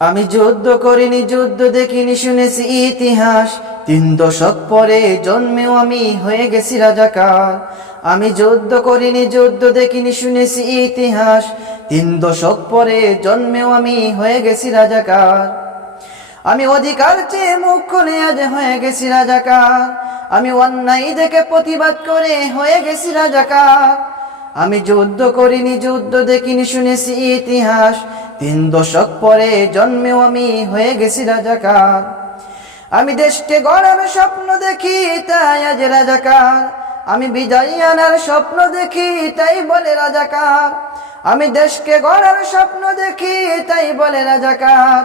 আমি যুদ্ধ করিনি, যুদ্ধ দেখিনি, শুনেছি ইতিহাস। 3 দশক পরে জন্মেও আমি হয়ে গেছি রাজাকার। আমি যুদ্ধ করিনি, যুদ্ধ দেখিনি, শুনেছি ইতিহাস। 3 দশক পরে জন্মেও আমি হয়ে গেছি রাজাকার। আমি অধিকার চেয়ে মুখ খুলে আজ হয়ে গেছি রাজাকার। আমি অন্যায় দেখে প্রতিবাদ করে হয়ে গেছি রাজাকার। আমি যুদ্ধ করিনি, যুদ্ধ দেখিনি, শুনেছি ইতিহাস। 3 দশক পরে জন্মেও আমি হয়ে গেছি রাজাকার। আমি দেশকে গড়ার স্বপ্ন দেখি, তাই আজ রাজাকার। আমি বিজয় আনার স্বপ্ন দেখি, তাই বলে রাজাকার। আমি দেশকে গড়ার স্বপ্ন দেখি, তাই বলে রাজাকার।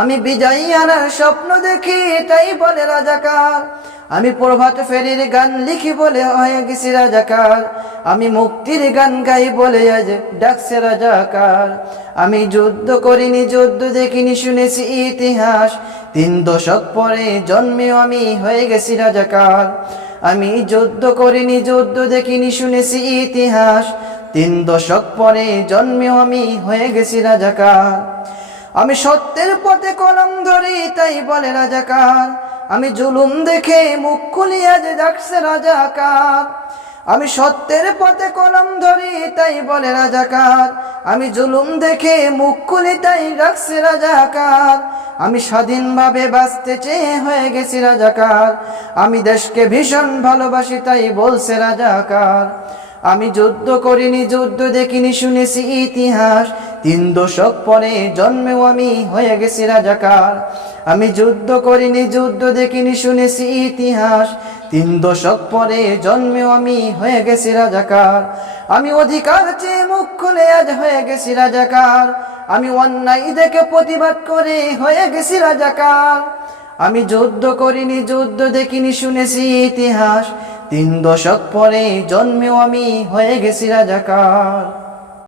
আমি বিজয় আনার স্বপ্ন দেখি, তাই বলে রাজাকার। আমি প্রভাত ফেরির গান লিখি বলে হয়ে গেছি রাজাকার। আমি মুক্তির গান গাই বলে আজ ডাকছে রাজাকার। আমি যুদ্ধ করিনি, যুদ্ধ দেখিনি, শুনেছি ইতিহাস। 3 দশক পরে জন্মেও আমি হয়ে গেছি রাজাকার। আমি যুদ্ধ করিনি, যুদ্ধ দেখিনি, শুনেছি ইতিহাস। 3 দশক পরে জন্মেও আমি হয়ে গেছি রাজাকার। আমি সত্যের পথে কলম ধরি, তাই বলে রাজাকার। আমি জুলুম দেখে মুখ খুলি আজ ডাকছে রাজাকার। আমি সত্যের পথে কলম ধরি, তাই বলে রাজাকার। আমি জুলুম দেখে মুখ খুলি, তাই ডাকছে রাজাকার। আমি স্বাধীনভাবে বাঁচতে চেয়ে হয়ে গেছি রাজাকার। আমি দেশকে ভীষণ ভালোবাসি, তাই বলছে রাজাকার। আমি যুদ্ধ করিনি, যুদ্ধ দেখিনি, শুনেছি ইতিহাস। 3 দশক পরে জন্মেও আমি হয়ে গেছি রাজাকার। আমি যুদ্ধ করিনি, যুদ্ধ দেখিনি, শুনেছি ইতিহাস। 3 দশক পরে জন্মেও আমি হয়ে গেছি রাজাকার। আমি অধিকার চেয়ে মুখ খুলে আজ হয়ে গেছি রাজাকার। আমি অন্যায় দেখে প্রতিবাদ করে হয়ে গেছি রাজাকার। আমি যুদ্ধ করিনি, যুদ্ধ দেখিনি, শুনেছি ইতিহাস। 3 দশক পরে জন্মেও আমি হয়ে গেছি রাজাকার।